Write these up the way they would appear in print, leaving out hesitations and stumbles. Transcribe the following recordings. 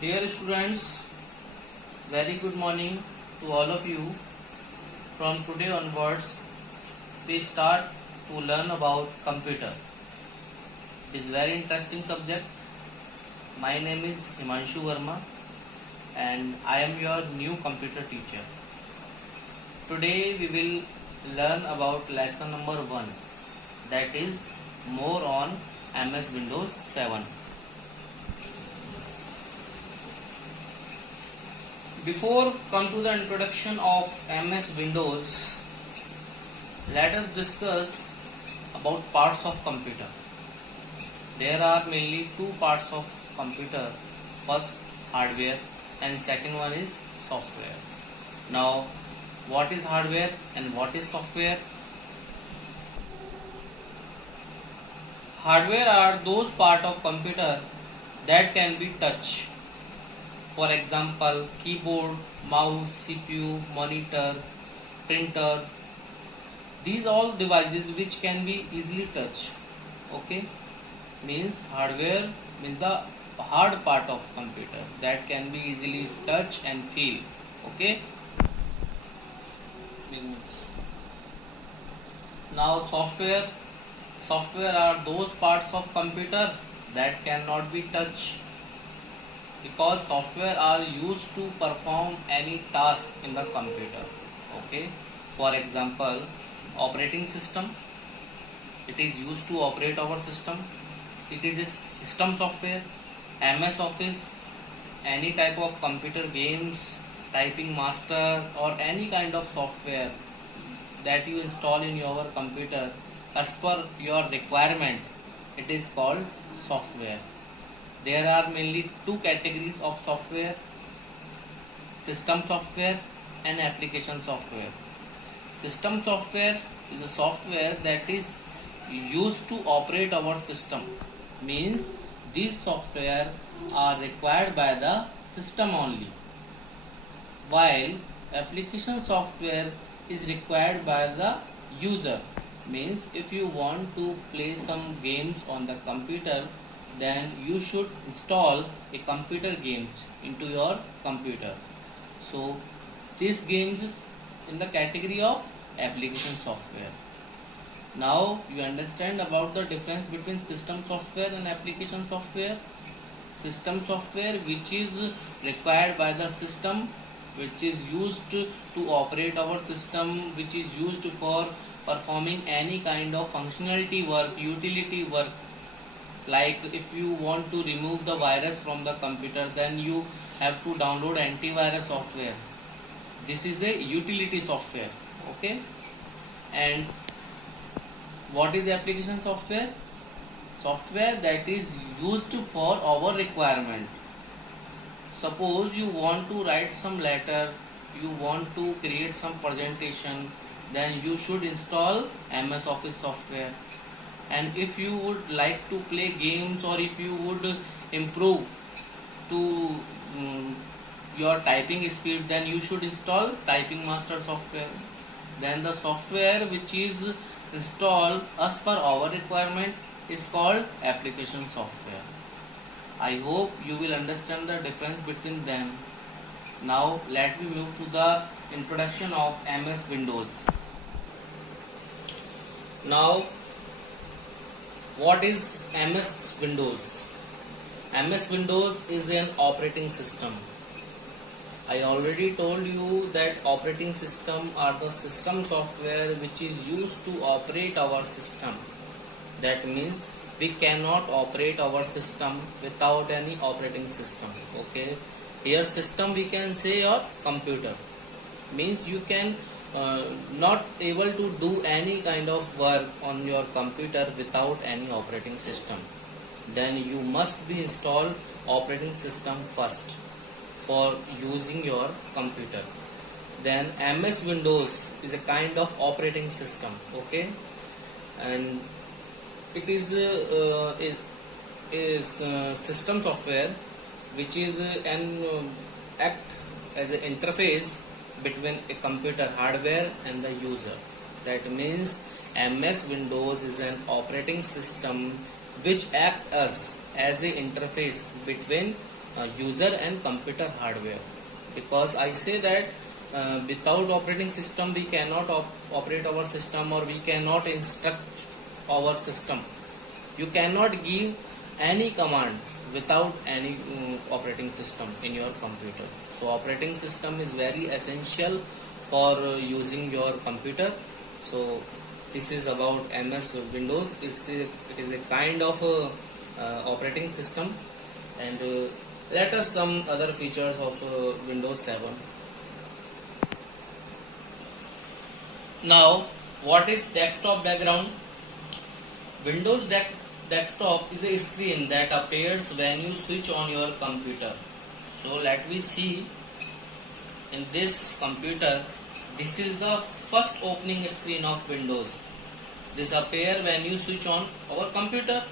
Dear students, very good morning to all of you. From today onwards, we start to learn about computer. It is very interesting subject. My name is Himanshu Verma and I am your new computer teacher. Today we will learn about lesson number 1, that is more on MS Windows 7. Before come to the introduction of MS Windows, let us discuss about parts of computer. There are mainly two parts of computer. First, hardware, and second one is software. Now, what is hardware and what is software? Hardware are those part of computer that can be touched. For example, keyboard, mouse, CPU, monitor, printer. These all devices which can be easily touched. Okay, means hardware means the hard part of computer that can be easily touch and feel. Okay. Now software. Software are those parts of computer that cannot be touched, because software are used to perform any task in the computer. Okay, for example, operating system, it is used to operate our system. It is a system software. MS Office, any type of computer games, typing master, or any kind of software that you install in your computer as per your requirement, it is called software. There are mainly two categories of software: system software and application software. System software is a software that is used to operate our system. Means these software are required by the system only, while application software is required by the user. Means if you want to play some games on the computer, then you should install a computer games into your computer. So these games is in the category of application software. Now you understand about the difference between system software and application software. System software, which is required by the system, which is used to operate our system, which is used for performing any kind of functionality work, utility work. Like if you want to remove the virus from the computer, then you have to download antivirus software. This is a utility software. Okay. And what is application software? Software that is used for our requirement. Suppose you want to write some letter, you want to create some presentation, then you should install MS Office software. And if you would like to play games, or if you would improve to your typing speed, then you should install typing master software. Then the software which is installed as per our requirement is called application software. I hope you will understand the difference between them. Now let me move to the introduction of MS Windows. Now, what is MS Windows? MS Windows is an operating system. I already told you that operating system are the system software which is used to operate our system. That means we cannot operate our system without any operating system. Okay, here system we can say your computer. Means you can not able to do any kind of work on your computer without any operating system. Then you must be installed operating system first for using your computer. Then MS Windows is a kind of operating system. Okay, and it is a system software which is an act as an interface between a computer hardware and the user. That means MS Windows is an operating system which acts as an interface between user and computer hardware, because I say that without operating system we cannot operate our system, or we cannot instruct our system. You cannot give any command without any operating system in your computer. So operating system is very essential for using your computer. So this is about MS Windows. It is a kind of operating system. And let us some other features of Windows 7. Now, what is desktop background? Windows desktop is a screen that appears when you switch on your computer. So let me see in this computer. This is the first opening screen of Windows. This appears when you switch on our computer.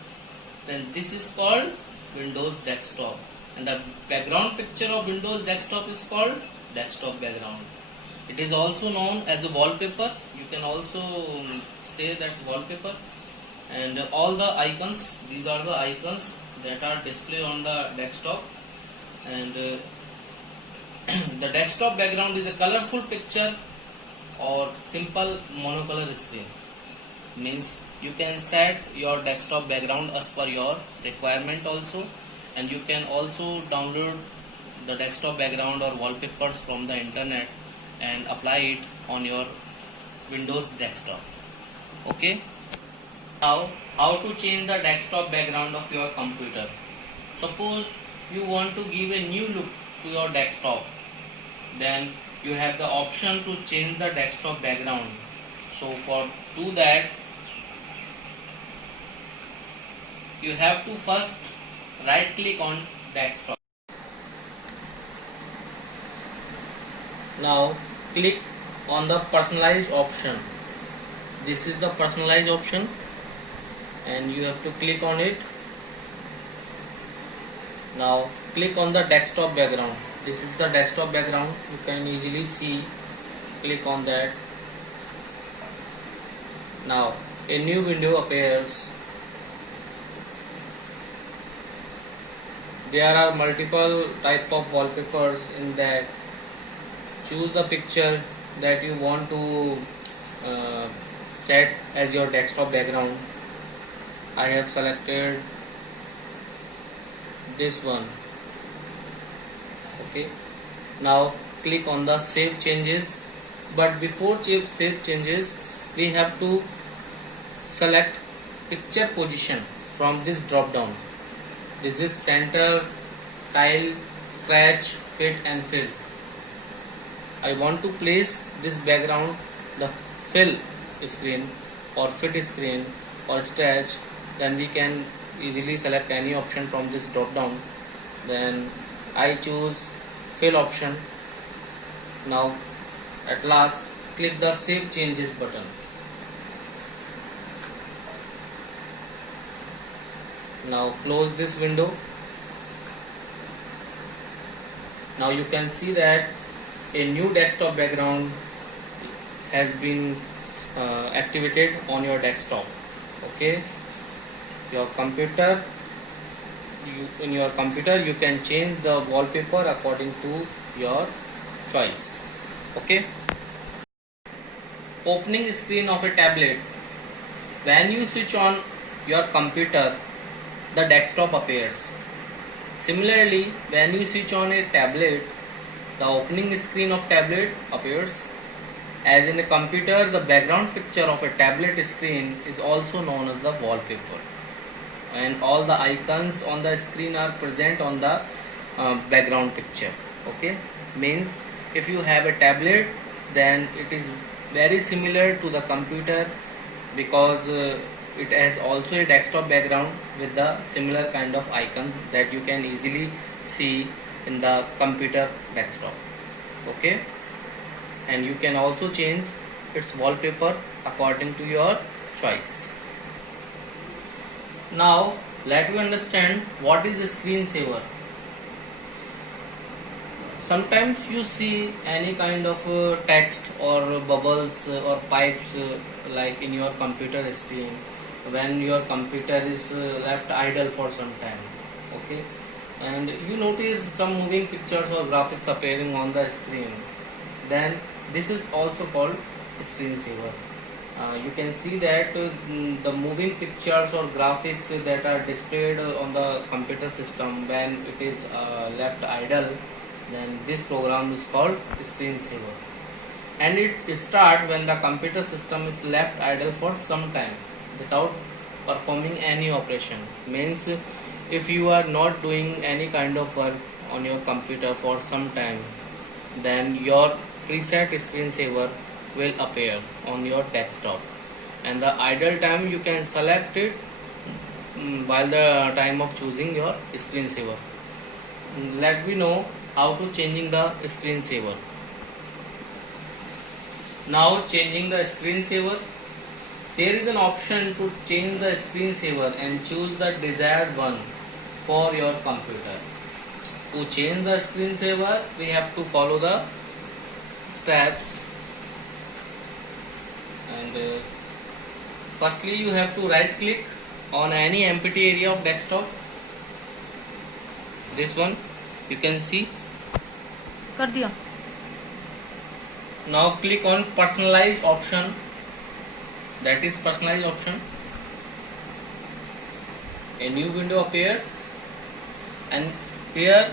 Then this is called Windows desktop, and the background picture of Windows desktop is called desktop background. It is also known as a wallpaper. You can also say that wallpaper. And all the icons, these are the icons that are displayed on the desktop. And the desktop background is a colorful picture or simple monocolor screen. Means you can set your desktop background as per your requirement also, and you can also download the desktop background or wallpapers from the internet and apply it on your Windows desktop. Okay. Now, how to change the desktop background of your computer? Suppose you want to give a new look to your desktop, then you have the option to change the desktop background. So for do that, you have to first right click on desktop. Now click on the personalized option. This is the personalized option, and you have to click on it. Now click on the desktop background. This is the desktop background, you can easily see. Click on that. Now a new window appears. There are multiple type of wallpapers in that. Choose the picture that you want to set as your desktop background. I have selected this one. Okay. Now click on the save changes. But before save changes, we have to select picture position from this drop down. This is center, tile, scratch, fit and fill. I want to place this background, the fill screen or fit screen or stretch. Then we can easily select any option from this drop down. Then I choose fill option. Now at last click the save changes button. Now close this window. Now you can see that a new desktop background has been activated on your desktop. Okay. Your computer, in your computer you can change the wallpaper according to your choice. Okay. Opening screen of a tablet. When you switch on your computer, the desktop appears. Similarly, when you switch on a tablet, the opening screen of tablet appears. As in a computer, the background picture of a tablet screen is also known as the wallpaper, and all the icons on the screen are present on the background picture. Okay, means if you have a tablet, then it is very similar to the computer, because it has also a desktop background with the similar kind of icons that you can easily see in the computer desktop. Okay, and you can also change its wallpaper according to your choice. Now let me understand what is a screensaver. Sometimes you see any kind of text or bubbles or pipes like in your computer screen when your computer is left idle for some time. Okay, and you notice some moving pictures or graphics appearing on the screen, then this is also called screensaver. You can see that the moving pictures or graphics that are displayed on the computer system when it is left idle, then this program is called screensaver. And it starts when the computer system is left idle for some time without performing any operation. Means if you are not doing any kind of work on your computer for some time, then your preset screensaver will appear on your desktop, and the idle time you can select it while the time of choosing your screensaver. Let me know how to changing the screensaver. Now changing the screensaver, there is an option to change the screensaver and choose the desired one for your computer. To change the screensaver, we have to follow the steps, and firstly you have to right click on any empty area of desktop. This one you can see. कर दिया. Now click on personalize option, that is personalize option. A new window appears, and here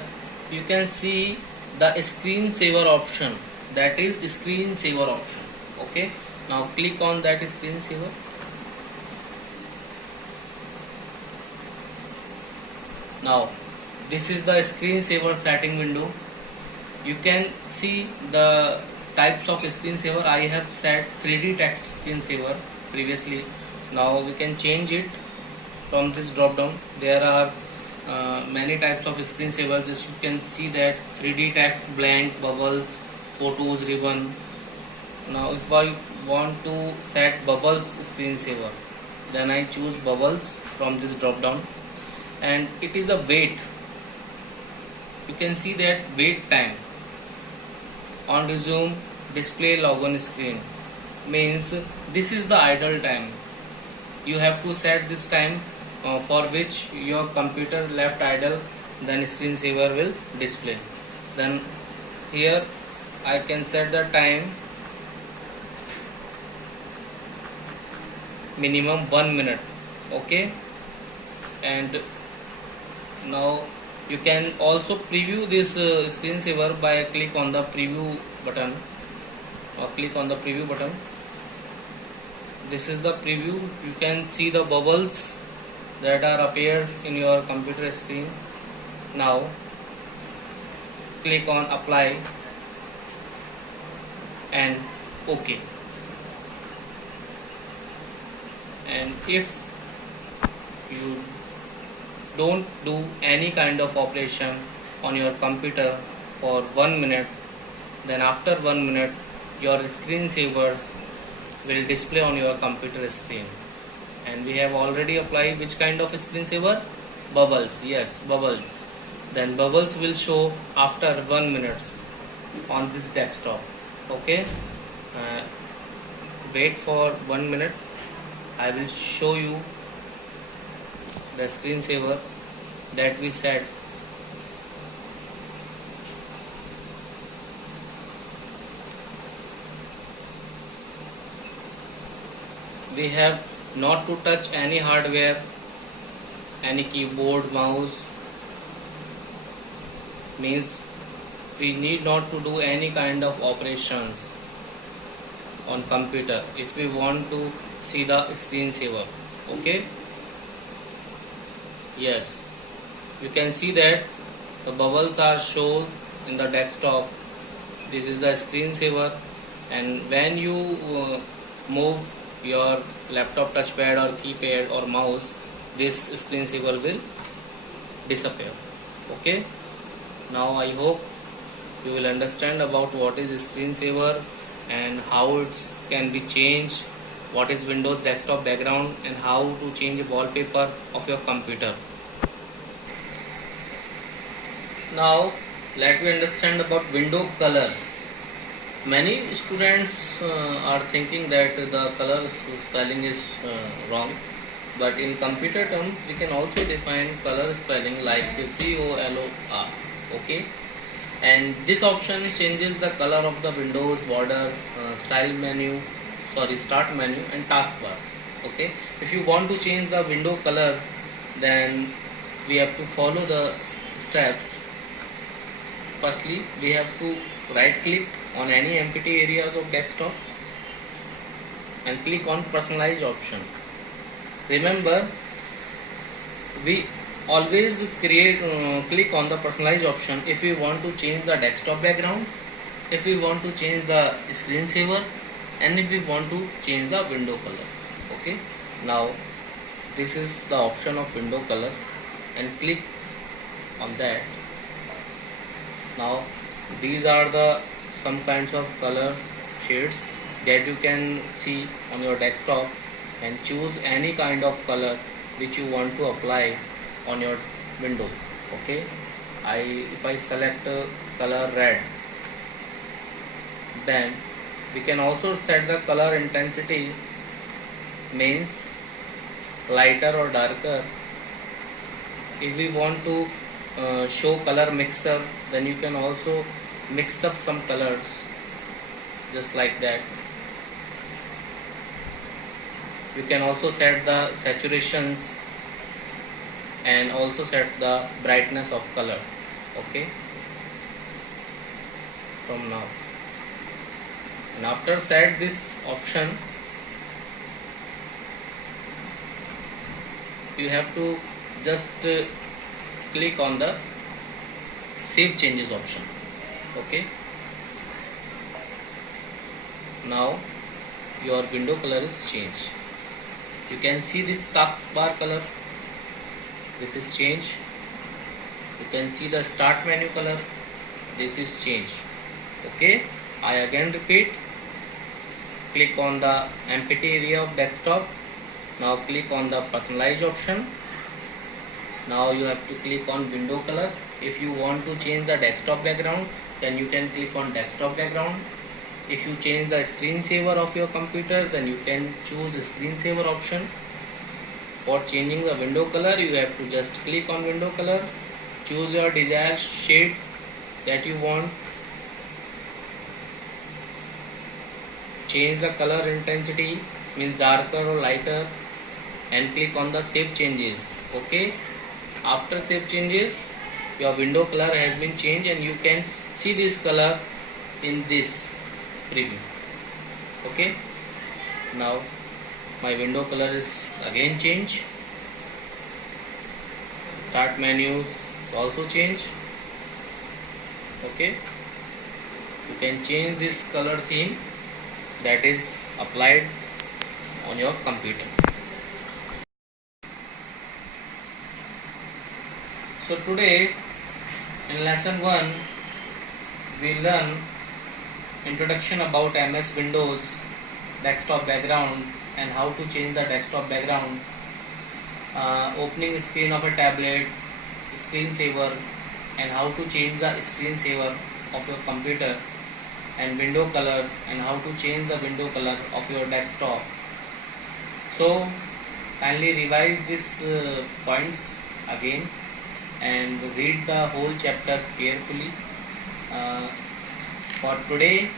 you can see the screensaver option, that is screensaver option. Okay, now click on that screensaver. Now this is the screensaver setting window. You can see the types of screensaver. I have set 3D text screensaver previously. Now we can change it from this drop down. There are many types of screensavers. Just you can see that 3D text, blank, bubbles, photos, ribbon. Now if I want to set bubbles screensaver, then I choose bubbles from this drop down, and it is a wait. You can see that wait time on resume display logon screen, means this is the idle time. You have to set this time for which your computer left idle, then screensaver will display. Then here I can set the time minimum 1 minute. Okay, and now you can also preview this screensaver by click on the preview button, or click on the preview button. This is the preview. You can see the bubbles that are appears in your computer screen. Now click on apply and OK. And if you don't do any kind of operation on your computer for 1 minute, then after 1 minute your screensavers will display on your computer screen. And we have already applied which kind of screensaver? Bubbles. Yes, bubbles. Then bubbles will show after 1 minute on this desktop. Okay, wait for 1 minute. I will show you the screensaver that we set. We have not to touch any hardware, any keyboard, mouse, means we need not to do any kind of operations on computer if we want to see the screensaver. Okay, yes, you can see that the bubbles are shown in the desktop. This is the screensaver, and when you move your laptop touchpad or keypad or mouse, this screensaver will disappear. Okay, now I hope you will understand about what is screensaver and how it can be changed, what is Windows desktop background, and how to change a wallpaper of your computer. Now let me understand about window color. Many students are thinking that the color spelling is wrong, but in computer terms we can also define color spelling like COLOR. Okay, and this option changes the color of the windows border, start menu and taskbar. Okay, if you want to change the window color, then we have to follow the steps. Firstly, we have to right click on any empty areas of desktop and click on personalize option. Remember, we always click on the personalize option if we want to change the desktop background, if we want to change the screensaver, and if we want to change the window color. Okay, now this is the option of window color, and click on that. Now these are the some kinds of color shades that you can see on your desktop, and choose any kind of color which you want to apply on your window. Okay, if I select color red, then we can also set the color intensity, means lighter or darker. If we want to show color mixture, then you can also mix up some colors just like that. You can also set the saturations and also set the brightness of color. Okay, from now, and after set this option, you have to just click on the save changes option. Okay, now your window color is changed. You can see this taskbar color, this is changed. You can see the start menu color, this is changed. Okay, I again repeat, click on the empty area of desktop. Now click on the personalize option. Now you have to click on window color. If you want to change the desktop background, then you can click on desktop background. If you change the screensaver of your computer, then you can choose screensaver option. For changing the window color, you have to just click on window color, choose your desired shades that you want, change the color intensity, means darker or lighter, and click on the save changes. Okay, after save changes, your window color has been changed, and you can see this color in this preview. Okay, now my window color is again changed. Start menus is also changed. Okay, you can change this color theme that is applied on your computer. So today in lesson 1 we learn introduction about MS Windows desktop background and how to change the desktop background, opening screen of a tablet, screensaver, and how to change the screensaver of your computer, and window color and how to change the window color of your desktop. So kindly revise these points again and read the whole chapter carefully. For today,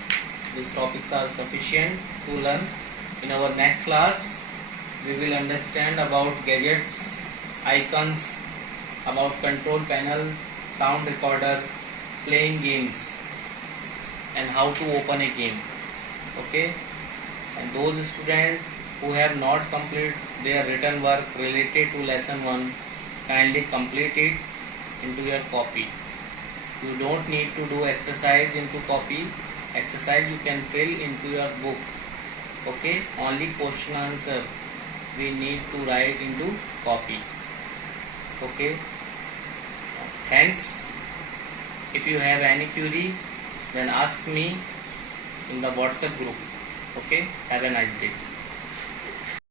these topics are sufficient to learn. In our next class, we will understand about gadgets, icons, about control panel, sound recorder, playing games, and how to open a game. Okay, and those students who have not completed their written work related to lesson 1, kindly complete it into your copy. You don't need to do exercise into copy. Exercise you can fill into your book. Okay, only question answer we need to write into copy. Okay, thanks. If you have any query, then ask me in the WhatsApp group. Okay, have a nice day.